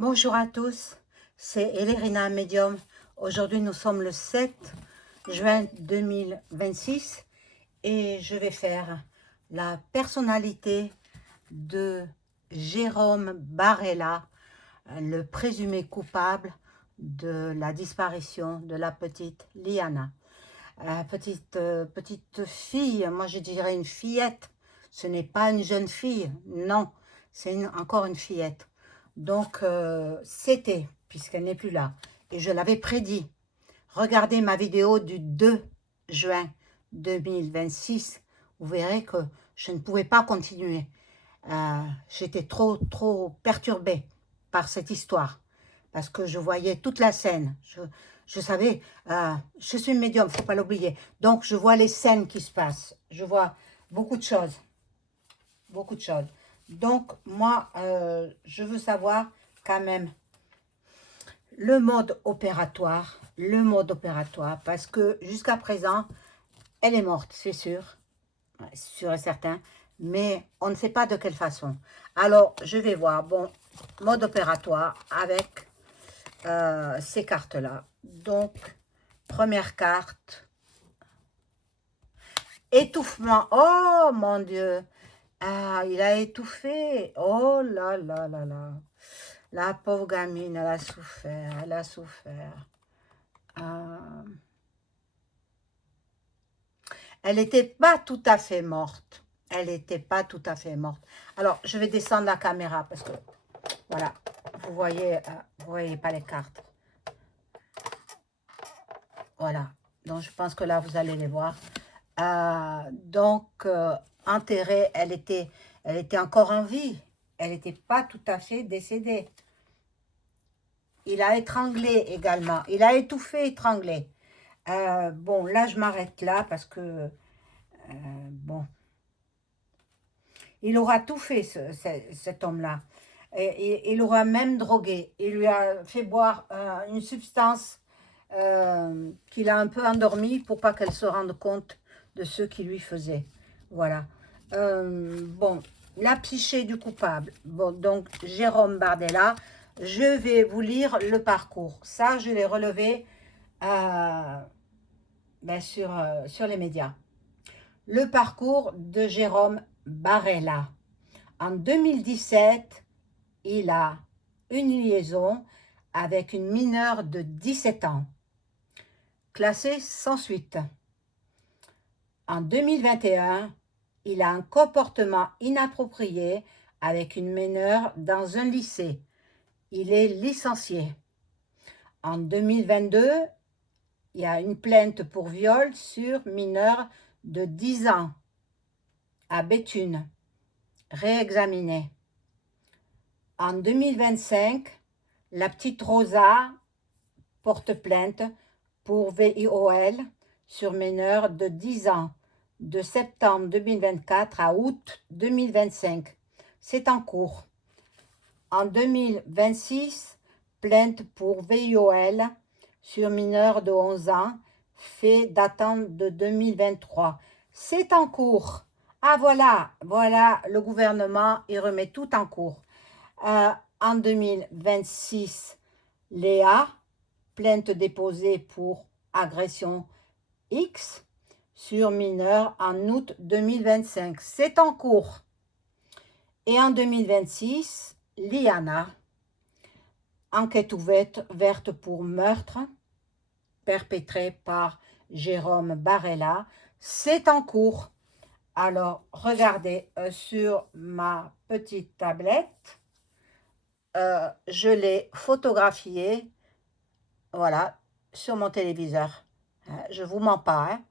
Bonjour à tous, c'est Elérina Medium. Aujourd'hui, nous sommes le 7 juin 2026 et je vais faire la personnalité de Jérôme Barella, le présumé coupable de la disparition de la petite Liana. Petite fille, moi je dirais une fillette, ce n'est pas une jeune fille, non, c'est encore une fillette. Donc, c'était, puisqu'elle n'est plus là, et je l'avais prédit. Regardez ma vidéo du 2 juin 2026, vous verrez que je ne pouvais pas continuer. J'étais trop perturbée par cette histoire, parce que je voyais toute la scène. Je savais, je suis médium, il ne faut pas l'oublier. Donc, je vois les scènes qui se passent. Je vois beaucoup de choses. Beaucoup de choses. Donc, moi, je veux savoir quand même le mode opératoire, parce que jusqu'à présent, elle est morte, c'est sûr et certain, mais on ne sait pas de quelle façon. Alors, je vais voir, bon, mode opératoire avec ces cartes-là. Donc, première carte, étouffement. Oh, mon Dieu! Ah, il a étouffé. Oh là là là là. La pauvre gamine, elle a souffert, elle a souffert. Elle n'était pas tout à fait morte. Elle n'était pas tout à fait morte. Alors, je vais descendre la caméra parce que, voilà, vous voyez pas les cartes. Voilà. Donc, je pense que là, vous allez les voir. Enterrée, elle était encore en vie. Elle n'était pas tout à fait décédée. Il a étranglé également. Il a étouffé, étranglé. Bon, là, je m'arrête là parce que, bon, il aura tout fait, cet homme-là. Et il aura même drogué. Il lui a fait boire une substance qu'il a un peu endormie pour pas qu'elle se rende compte de ce qu'il lui faisait. Voilà. Bon, la psyché du coupable. Bon, donc, Jérôme Bardella, je vais vous lire le parcours. Ça, je l'ai relevé sur les médias. Le parcours de Jérôme Barella. En 2017, il a une liaison avec une mineure de 17 ans, classée sans suite. En 2021, il a un comportement inapproprié avec une mineure dans un lycée. Il est licencié. En 2022, il y a une plainte pour viol sur mineur de 10 ans à Béthune, réexaminée. En 2025, la petite Rosa porte plainte pour VIOL sur mineur de 10 ans, de septembre 2024 à août 2025. C'est en cours. En 2026, plainte pour VIOL sur mineur de 11 ans, fait datant de 2023. C'est en cours. Ah voilà, le gouvernement, il remet tout en cours. En 2026, Léa, plainte déposée pour agression X sur mineur en août 2025. C'est en cours. Et en 2026, Liana, enquête ouverte pour meurtre perpétré par Jérôme Barella. C'est en cours. Alors, regardez sur ma petite tablette. Je l'ai photographié, voilà, sur mon téléviseur. Je ne vous mens pas, hein.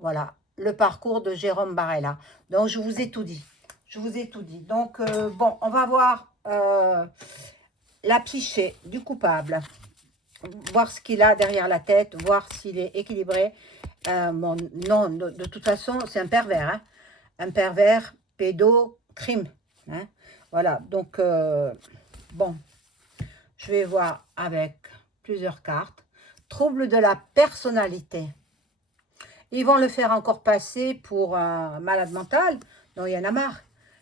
Voilà, le parcours de Jérôme Barella. Donc, je vous ai tout dit. Je vous ai tout dit. Donc, bon, on va voir la psyché du coupable. Voir ce qu'il a derrière la tête, voir s'il est équilibré. Bon, non, de toute façon, c'est un pervers. Hein. Un pervers pédocrime. Hein. Voilà, donc... bon, je vais voir avec plusieurs cartes. Trouble de la personnalité. Ils vont le faire encore passer pour un malade mental. Non, il y en a marre.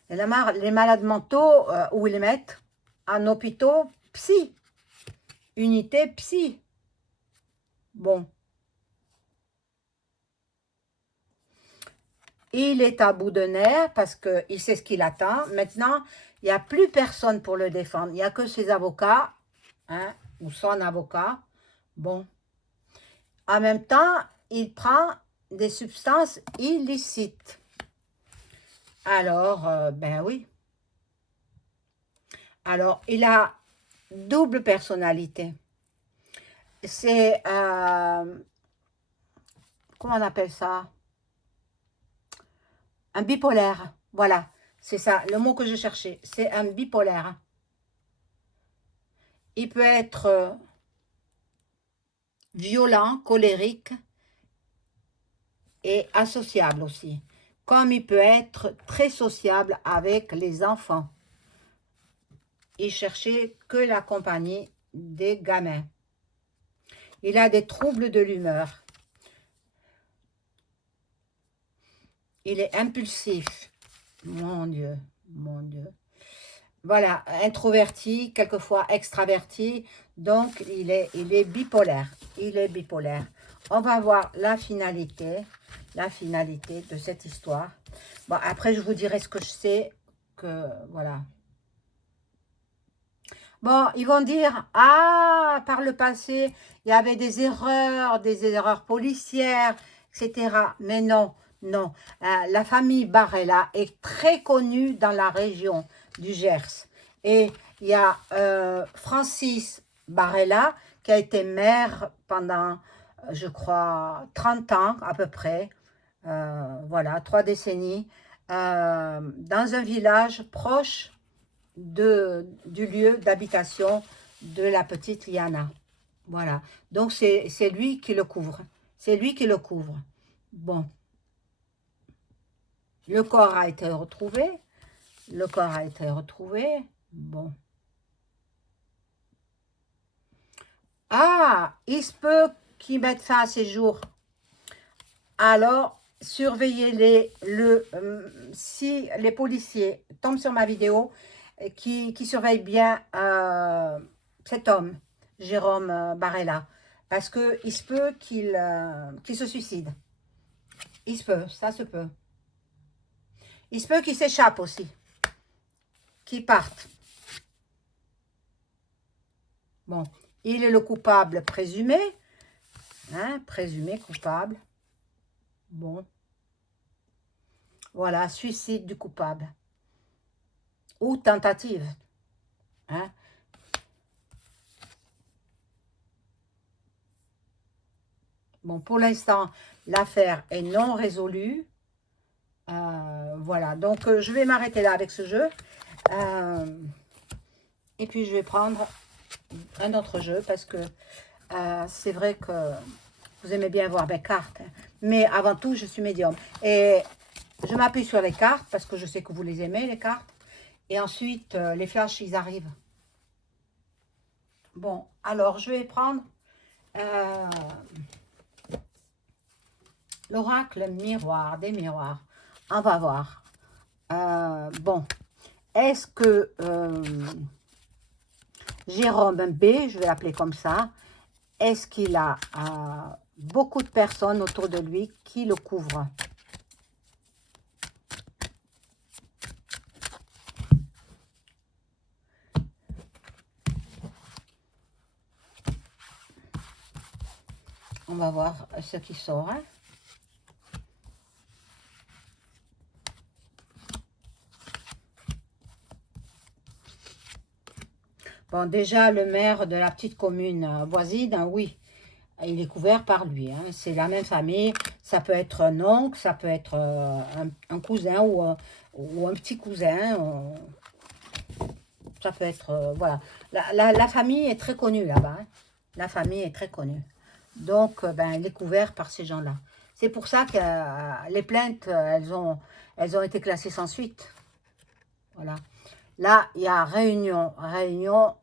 Il y en a marre. Les malades mentaux, où ils les mettent? En hôpitaux, psy. Unité psy. Bon. Il est à bout de nerfs parce qu'il sait ce qu'il attend. Maintenant, il n'y a plus personne pour le défendre. Il n'y a que ses avocats, hein, ou son avocat. Bon. En même temps, il prend des substances illicites. Alors, ben oui. Alors, il a double personnalité. C'est, comment on appelle ça? Un bipolaire. Voilà, c'est ça, le mot que je cherchais. C'est un bipolaire. Il peut être violent, colérique et associable aussi. Comme il peut être très sociable avec les enfants. Il cherchait que la compagnie des gamins. Il a des troubles de l'humeur. Il est impulsif. Mon Dieu, mon Dieu. Voilà, introverti, quelquefois extraverti. Donc, il est bipolaire. Il est bipolaire. On va voir la finalité de cette histoire. Bon, après, je vous dirai ce que je sais, que, voilà. Bon, ils vont dire, ah, par le passé, il y avait des erreurs policières, etc. Mais non, non. La famille Barella est très connue dans la région du Gers. Et il y a Francis Barella, qui a été maire pendant, je crois, 30 ans à peu près. Voilà, 3 décennies. Dans un village proche du lieu d'habitation de la petite Liana. Voilà. Donc, c'est lui qui le couvre. C'est lui qui le couvre. Bon. Le corps a été retrouvé. Le corps a été retrouvé. Bon. Ah, il se peut qu'ils mettent fin à ces jours. Alors, surveillez-les. Si les policiers tombent sur ma vidéo, qui surveille bien cet homme, Jérôme Barella, parce qu'il se peut qu'il se suicide. Il se peut, ça se peut. Il se peut qu'il s'échappe aussi, qu'il parte. Bon, il est le coupable présumé, hein, présumé coupable. Bon, voilà, suicide du coupable. Ou tentative, hein. Bon, pour l'instant, l'affaire est non résolue. Voilà, donc je vais m'arrêter là avec ce jeu. Et puis, je vais prendre un autre jeu parce que c'est vrai que vous aimez bien voir mes cartes. Hein. Mais avant tout, je suis médium. Et je m'appuie sur les cartes parce que je sais que vous les aimez, les cartes. Et ensuite, les flashs, ils arrivent. Bon, alors, je vais prendre l'oracle miroir, des miroirs. On va voir. Bon, est-ce que Jérôme B, je vais l'appeler comme ça, est-ce qu'il a beaucoup de personnes autour de lui qui le couvrent? On va voir ce qui sort. Hein. Bon, déjà, le maire de la petite commune voisine, hein, oui, il est couvert par lui. Hein. C'est la même famille. Ça peut être un oncle, ça peut être un cousin ou un petit cousin. Ça peut être, voilà. La famille est très connue là-bas. Hein. La famille est très connue. Donc, ben, il est couvert par ces gens-là. C'est pour ça que les plaintes, elles ont été classées sans suite. Voilà. Là, il y a réunion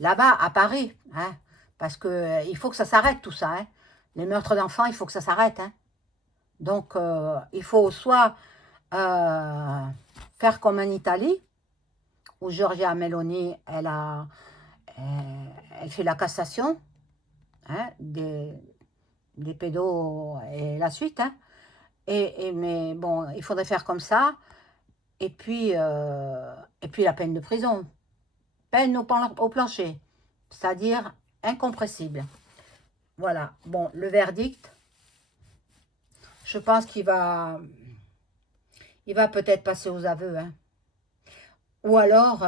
là-bas, à Paris. Hein, parce que il faut que ça s'arrête tout ça. Hein. Les meurtres d'enfants, il faut que ça s'arrête. Hein. Donc, il faut soit faire comme en Italie, où Giorgia Meloni, elle a elle fait la cassation, hein, des pédos et la suite. Hein. Mais bon, il faudrait faire comme ça. Et puis la peine de prison. Peine au plancher. C'est-à-dire incompressible. Voilà. Bon, le verdict, je pense il va peut-être passer aux aveux. Hein. Ou alors,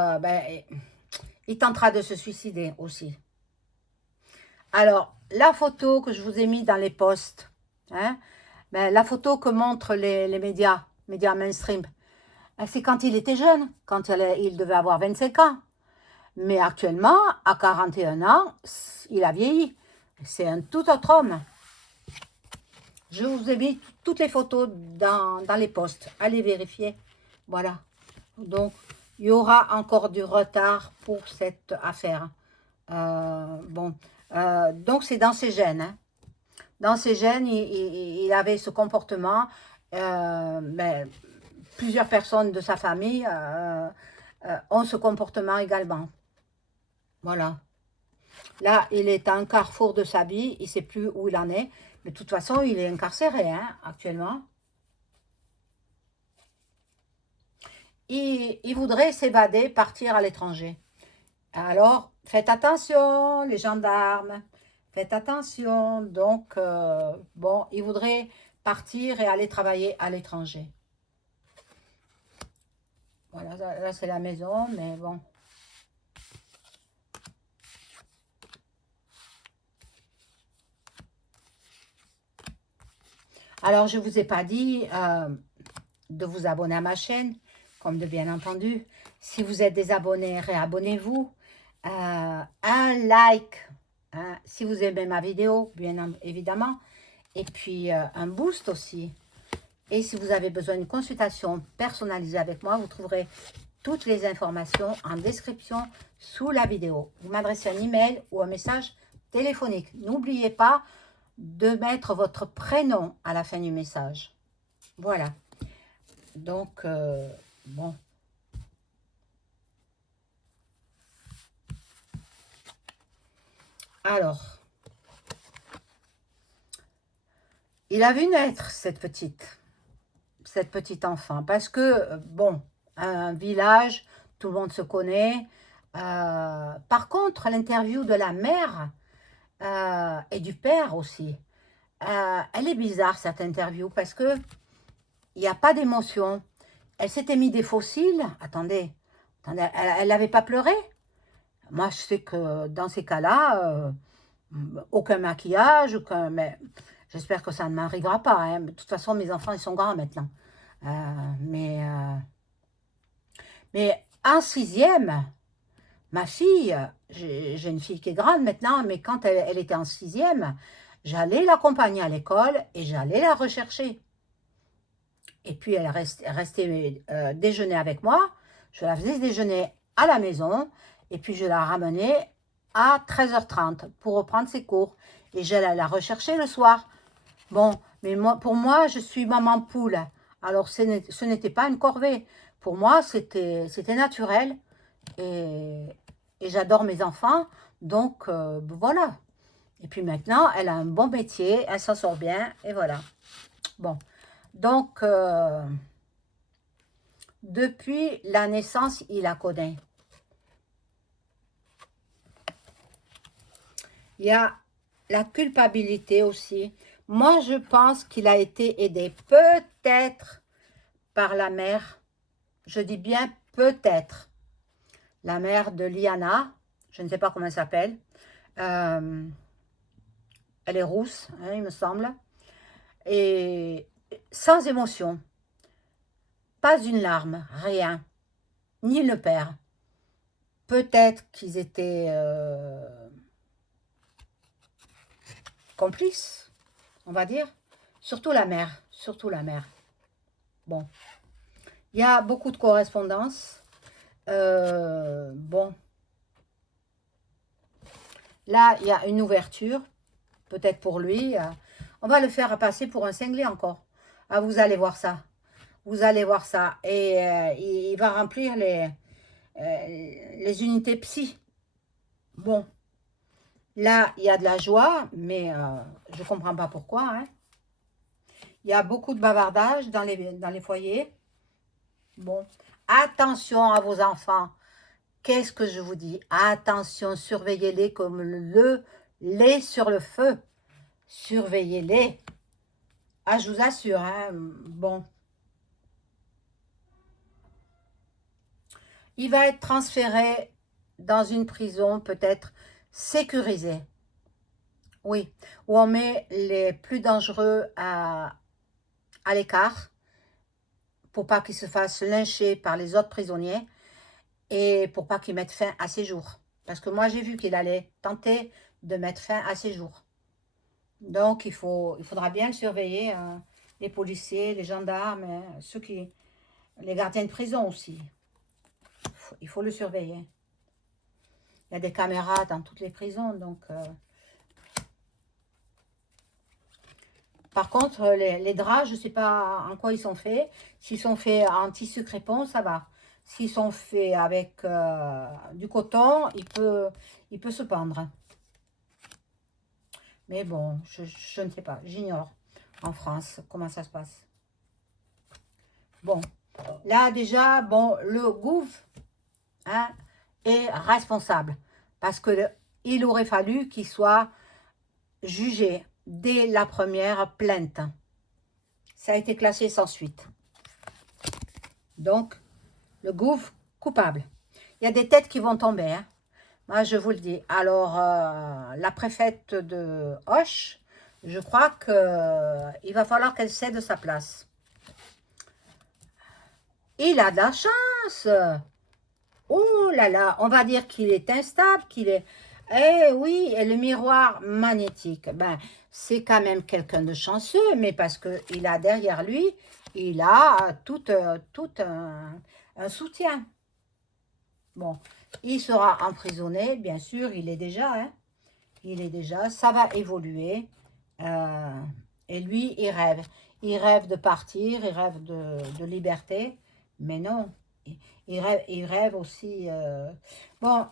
il tentera de se suicider aussi. Alors, la photo que je vous ai mise dans les posts, hein, la photo que montrent les médias mainstream, c'est quand il était jeune, quand il devait avoir 25 ans. Mais actuellement, à 41 ans, il a vieilli. C'est un tout autre homme. Je vous ai mis toutes les photos dans les posts. Allez vérifier. Voilà. Donc, il y aura encore du retard pour cette affaire. Donc c'est dans ses gènes. Hein. Dans ses gènes, il avait ce comportement. Plusieurs personnes de sa famille ont ce comportement également. Voilà. Là, il est à un carrefour de sa vie. Il ne sait plus où il en est. Mais de toute façon, il est incarcéré hein, actuellement. Il voudrait s'évader, partir à l'étranger. Alors, faites attention, les gendarmes. Faites attention. Donc, bon, il voudrait partir et aller travailler à l'étranger. Voilà, là c'est la maison, mais bon. Alors, je ne vous ai pas dit de vous abonner à ma chaîne, comme de bien entendu. Si vous êtes des abonnés, réabonnez-vous. Un like, hein, si vous aimez ma vidéo, bien évidemment. Et puis, un boost aussi. Et si vous avez besoin d'une consultation personnalisée avec moi, vous trouverez toutes les informations en description sous la vidéo. Vous m'adressez un email ou un message téléphonique. N'oubliez pas de mettre votre prénom à la fin du message. Voilà. Donc, bon. Alors, il a vu naître cette petite enfant. Parce que, bon, un village, tout le monde se connaît. Par contre, l'interview de la mère et du père aussi, elle est bizarre cette interview parce que il n'y a pas d'émotion. Elle s'était mis des fossiles. Attendez, elle n'avait pas pleuré. Moi, je sais que dans ces cas-là, aucun maquillage, mais j'espère que ça ne m'arrivera pas. Hein. De toute façon, mes enfants, ils sont grands maintenant. Mais en sixième, ma fille, j'ai une fille qui est grande maintenant, mais quand elle était en sixième, j'allais l'accompagner à l'école et j'allais la rechercher. Et puis, elle restait déjeuner avec moi. Je la faisais déjeuner à la maison. Et puis, je la ramenais à 13h30 pour reprendre ses cours. Et j'allais la rechercher le soir. Bon, mais pour moi, je suis maman poule. Alors, ce n'était pas une corvée. Pour moi, c'était naturel. Et j'adore mes enfants. Donc, voilà. Et puis maintenant, elle a un bon métier. Elle s'en sort bien. Et voilà. Bon. Donc, depuis la naissance, il la connaît. Il y a la culpabilité aussi. Moi, je pense qu'il a été aidé peut-être par la mère. Je dis bien peut-être. La mère de Liana, je ne sais pas comment elle s'appelle. Elle est rousse, hein, il me semble. Et sans émotion. Pas une larme, rien. Ni le père. Peut-être qu'ils étaient complices, on va dire. Surtout la mère. Surtout la mère. Bon. Il y a beaucoup de correspondances. Bon. Là, il y a une ouverture. Peut-être pour lui. On va le faire passer pour un cinglé encore. Ah, vous allez voir ça. Vous allez voir ça. Et il va remplir les unités psy. Bon, là, il y a de la joie, mais je ne comprends pas pourquoi. Hein. Il y a beaucoup de bavardage dans les foyers. Bon, attention à vos enfants. Qu'est-ce que je vous dis? Attention, surveillez-les comme le lait sur le feu. Surveillez-les. Ah, je vous assure, hein, bon. Il va être transféré dans une prison peut-être sécurisée. Oui, où on met les plus dangereux à l'écart pour pas qu'ils se fassent lyncher par les autres prisonniers et pour pas qu'ils mettent fin à ses jours. Parce que moi, j'ai vu qu'il allait tenter de mettre fin à ses jours. Donc, il faudra bien le surveiller, hein, les policiers, les gendarmes, hein, les gardiens de prison aussi. Il faut le surveiller. Il y a des caméras dans toutes les prisons, donc... Par contre, les draps, je ne sais pas en quoi ils sont faits. S'ils sont faits en tissu crépon, ça va. S'ils sont faits avec du coton, il peut se pendre. Mais bon, je ne sais pas, j'ignore en France comment ça se passe. Bon, là déjà, bon, le gouv hein, est responsable parce que il aurait fallu qu'il soit jugé dès la première plainte. Ça a été classé sans suite. Donc, le gouv coupable. Il y a des têtes qui vont tomber. Hein. Moi, je vous le dis. Alors, la préfète de Auch, je crois qu'il va falloir qu'elle cède sa place. Il a de la chance. Oh là là, on va dire qu'il est instable, qu'il est... Eh oui, et le miroir magnétique, ben, c'est quand même quelqu'un de chanceux, mais parce qu'il a derrière lui, il a tout un soutien. Bon, il sera emprisonné, bien sûr, il est déjà, hein, il est déjà, ça va évoluer. Et lui, il rêve. Il rêve de partir, il rêve de liberté, mais non, il rêve aussi... Bon,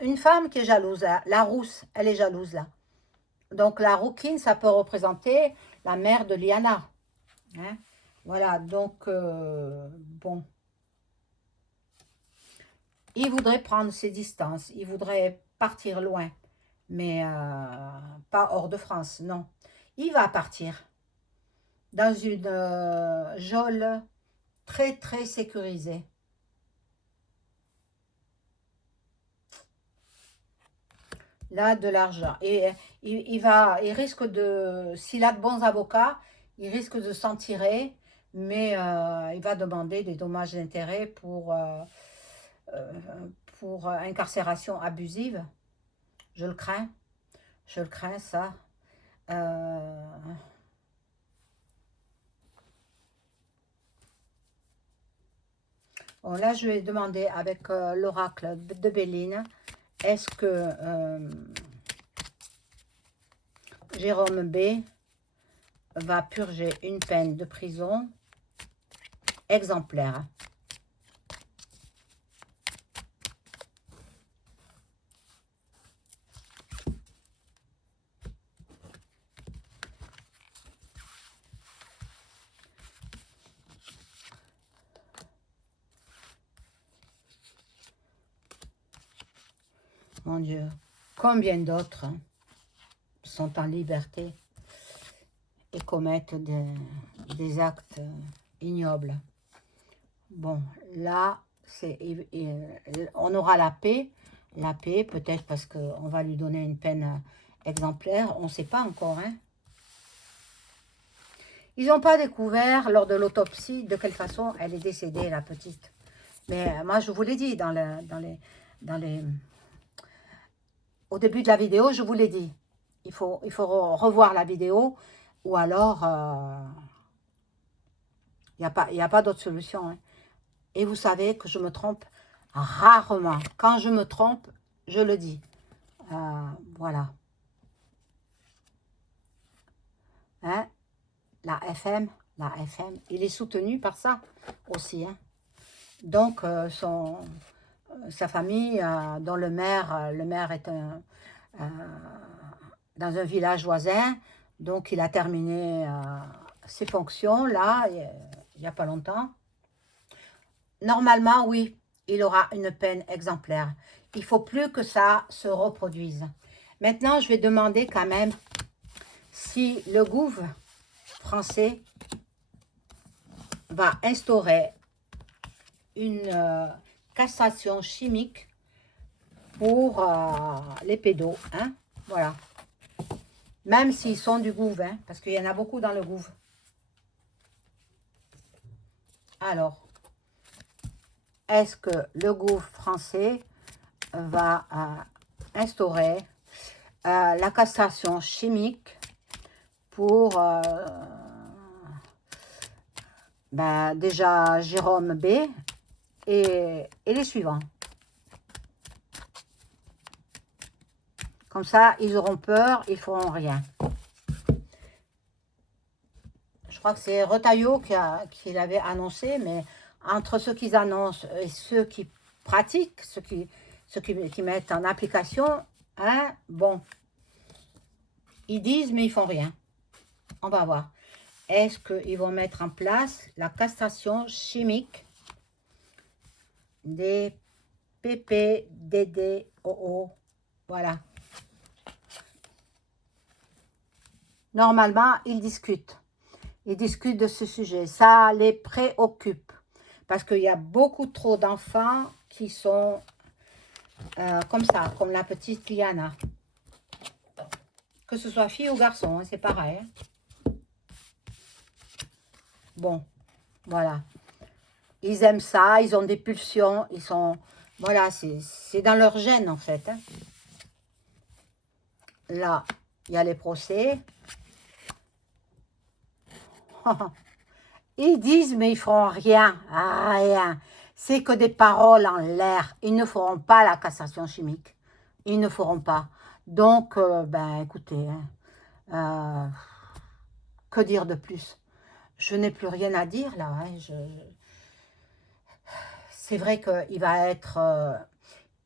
une femme qui est jalouse, la rousse, elle est jalouse là. Donc la rouquine, ça peut représenter la mère de Liana. Hein? Voilà, donc, bon. Il voudrait prendre ses distances, il voudrait partir loin, mais pas hors de France, non. Il va partir dans une geôle très, très sécurisée. Là, de l'argent. Et il risque de, s'il a de bons avocats, il risque de s'en tirer, mais il va demander des dommages d'intérêt euh, pour incarcération abusive. Je le crains ça. Bon, là, je vais demander avec l'oracle de Béline, est-ce que Jérôme B va purger une peine de prison exemplaire? Mon Dieu, combien d'autres sont en liberté et commettent des actes ignobles. Bon, là, on aura la paix peut-être parce qu'on va lui donner une peine exemplaire, on ne sait pas encore. Hein. Ils n'ont pas découvert lors de l'autopsie de quelle façon elle est décédée, la petite. Mais moi, je vous l'ai dit au début de la vidéo, je vous l'ai dit. Il faut revoir la vidéo ou alors il n'y a pas d'autre solution. Hein. Et vous savez que je me trompe rarement. Quand je me trompe, je le dis. Voilà. Hein? La FM, il est soutenu par ça aussi. Hein? Donc, sa famille, dont le maire est dans un village voisin, donc il a terminé ses fonctions là, il n'y a pas longtemps. Normalement, oui, il aura une peine exemplaire. Il ne faut plus que ça se reproduise. Maintenant, je vais demander quand même si le gouv français va instaurer une castration chimique pour les pédos. Hein? Voilà. Même s'ils sont du gouv, hein, parce qu'il y en a beaucoup dans le gouv. Alors, est-ce que le gouv français va instaurer la castration chimique pour déjà Jérôme B et les suivants. Comme ça, ils auront peur, ils ne feront rien. Je crois que c'est Retailleau qui l'avait annoncé, mais entre ceux qui annoncent et ceux qui pratiquent, ceux qui mettent en application, hein, bon, ils disent mais ils font rien. On va voir. Est-ce qu'ils vont mettre en place la castration chimique des PPDDOO? Voilà. Normalement, ils discutent. Ils discutent de ce sujet. Ça les préoccupe. Parce qu'il y a beaucoup trop d'enfants qui sont comme ça, comme la petite Liana. Que ce soit fille ou garçon, hein, c'est pareil. Hein. Bon, voilà. Ils aiment ça, ils ont des pulsions, ils sont... Voilà, c'est dans leur gène, en fait. Hein. Là, il y a les procès. Ils disent, mais ils feront rien, rien. C'est que des paroles en l'air. Ils ne feront pas la cassation chimique. Ils ne feront pas. Donc, écoutez, hein, que dire de plus? Je n'ai plus rien à dire, là. Hein, c'est vrai qu'il va être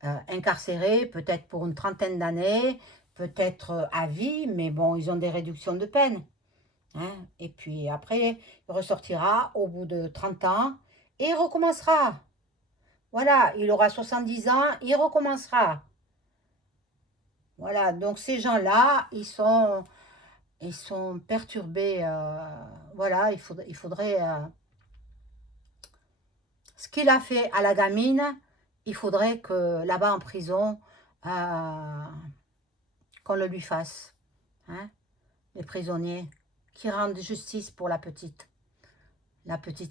incarcéré, peut-être pour une trentaine d'années, peut-être à vie, mais bon, ils ont des réductions de peine. Hein? Et puis après, il ressortira au bout de 30 ans et il recommencera. Voilà, il aura 70 ans, il recommencera. Voilà, donc ces gens-là, ils sont perturbés. Voilà, il faudrait ce qu'il a fait à la gamine, il faudrait que là-bas en prison, qu'on le lui fasse. Hein? Les prisonniers qui rendent justice pour la petite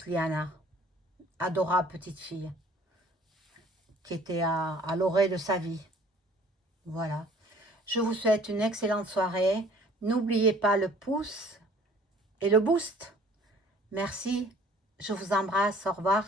Liana, adorable petite fille, qui était à l'orée de sa vie. Voilà. Je vous souhaite une excellente soirée. N'oubliez pas le pouce et le boost. Merci. Je vous embrasse. Au revoir.